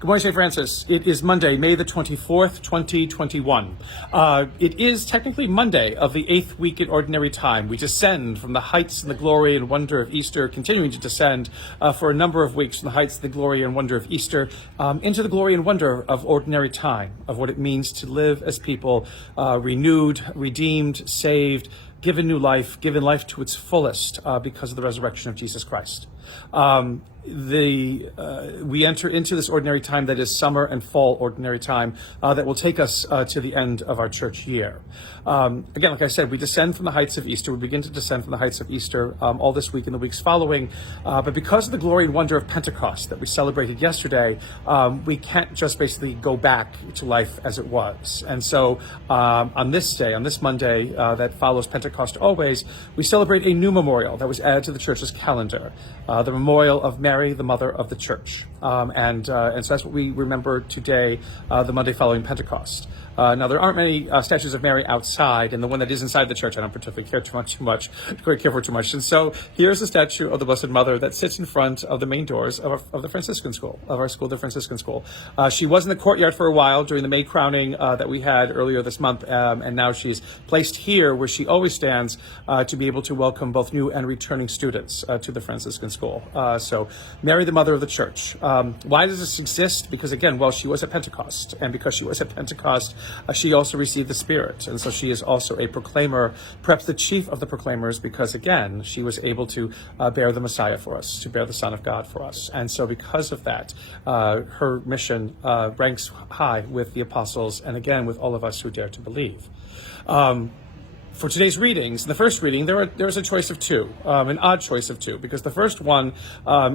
Good morning, St. Francis. It is Monday, May the 24th, 2021. It is technically Monday of the 8th week in Ordinary Time. We descend from the heights and the glory and wonder of Easter, continuing to descend for a number of weeks from the heights, the glory and wonder of Easter into the glory and wonder of Ordinary Time, of what it means to live as people renewed, redeemed, saved, given new life, given life to its fullest because of the resurrection of Jesus Christ. We enter into this ordinary time that is summer and fall ordinary time that will take us to the end of our church year. Again, like I said, we descend from the heights of Easter. We begin to descend from the heights of Easter all this week and the weeks following. But because of the glory and wonder of Pentecost that we celebrated yesterday, we can't just basically go back to life as it was. And so on this day, on this Monday that follows Pentecost always, we celebrate a new memorial that was added to the church's calendar, the memorial of Mary, the mother of the church. And so that's what we remember today, the Monday following Pentecost. Now, there aren't many statues of Mary outside, and the one that is inside the church, I don't particularly care for too much. And so here's a statue of the Blessed Mother that sits in front of the main doors of the Franciscan school, of our school, the Franciscan school. She was in the courtyard for a while during the May crowning that we had earlier this month, and now she's placed here where she always stands to be able to welcome both new and returning students to the Franciscan school. So Mary, the mother of the church. Why does this exist? Because again, well, she was at Pentecost, and because she was at Pentecost, she also received the Spirit, and so she is also a proclaimer, perhaps the chief of the proclaimers, because again, she was able to bear the Messiah for us, to bear the Son of God for us. And so because of that, her mission ranks high with the apostles, and again, with all of us who dare to believe. For today's readings, in the first reading, there's a choice of two, an odd choice of two, because the first one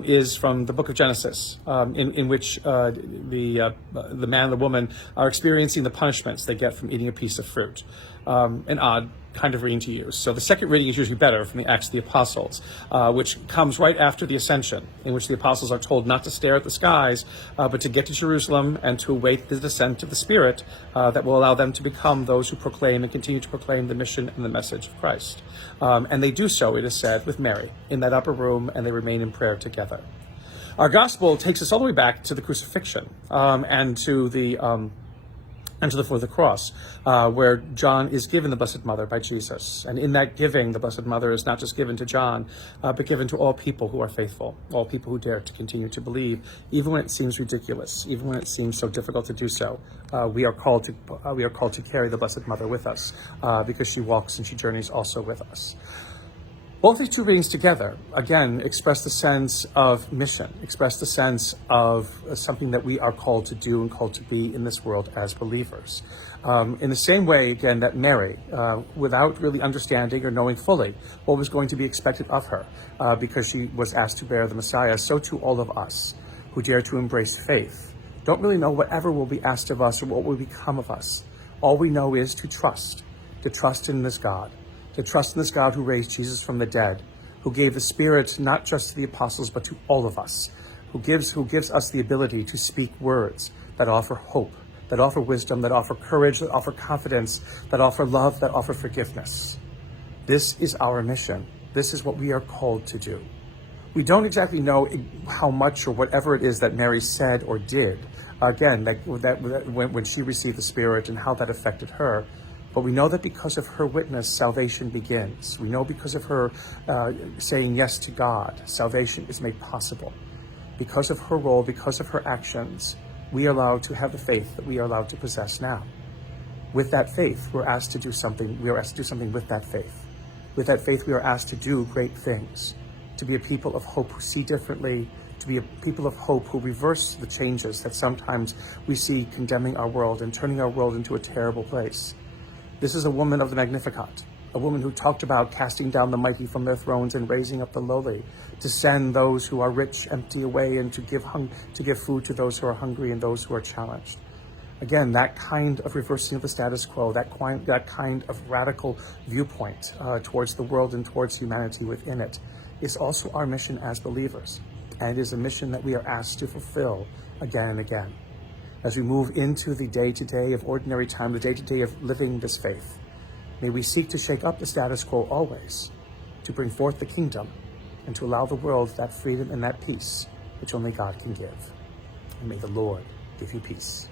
is from the book of Genesis, in which the man and the woman are experiencing the punishments they get from eating a piece of fruit. An odd kind of reading to use. So the second reading is usually better, from the Acts of the Apostles, which comes right after the Ascension, in which the apostles are told not to stare at the skies, but to get to Jerusalem and to await the descent of the Spirit that will allow them to become those who proclaim and continue to proclaim the mission and the message of Christ. And they do so, it is said, with Mary in that upper room, and they remain in prayer together. Our gospel takes us all the way back to the crucifixion and to the foot of the cross, where John is given the Blessed Mother by Jesus. And in that giving, the Blessed Mother is not just given to John, but given to all people who are faithful, all people who dare to continue to believe, even when it seems ridiculous, even when it seems so difficult to do so. We are called to carry the Blessed Mother with us, because she walks and she journeys also with us. Both these two readings together, again, express the sense of mission, express the sense of something that we are called to do and called to be in this world as believers. In the same way, again, that Mary, without really understanding or knowing fully what was going to be expected of her, because she was asked to bear the Messiah, so too all of us who dare to embrace faith don't really know whatever will be asked of us or what will become of us. All we know is to trust in this God. To trust in this God who raised Jesus from the dead, who gave the Spirit not just to the apostles, but to all of us, who gives us the ability to speak words that offer hope, that offer wisdom, that offer courage, that offer confidence, that offer love, that offer forgiveness. This is our mission. This is what we are called to do. We don't exactly know how much or whatever it is that Mary said or did, again, when she received the Spirit and how that affected her. But we know that because of her witness, salvation begins. We know because of her saying yes to God, salvation is made possible. Because of her role, because of her actions, we are allowed to have the faith that we are allowed to possess now. With that faith, we're asked to do something. We are asked to do something with that faith. With that faith, we are asked to do great things, to be a people of hope who see differently, to be a people of hope who reverse the changes that sometimes we see condemning our world and turning our world into a terrible place. This is a woman of the Magnificat, a woman who talked about casting down the mighty from their thrones and raising up the lowly, to send those who are rich empty away, and to give food to those who are hungry and those who are challenged. Again, that kind of reversing of the status quo, that kind of radical viewpoint towards the world and towards humanity within it, is also our mission as believers, and is a mission that we are asked to fulfill again and again. As we move into the day-to-day of ordinary time, the day-to-day of living this faith, may we seek to shake up the status quo always, to bring forth the kingdom, and to allow the world that freedom and that peace which only God can give. and may the Lord give you peace.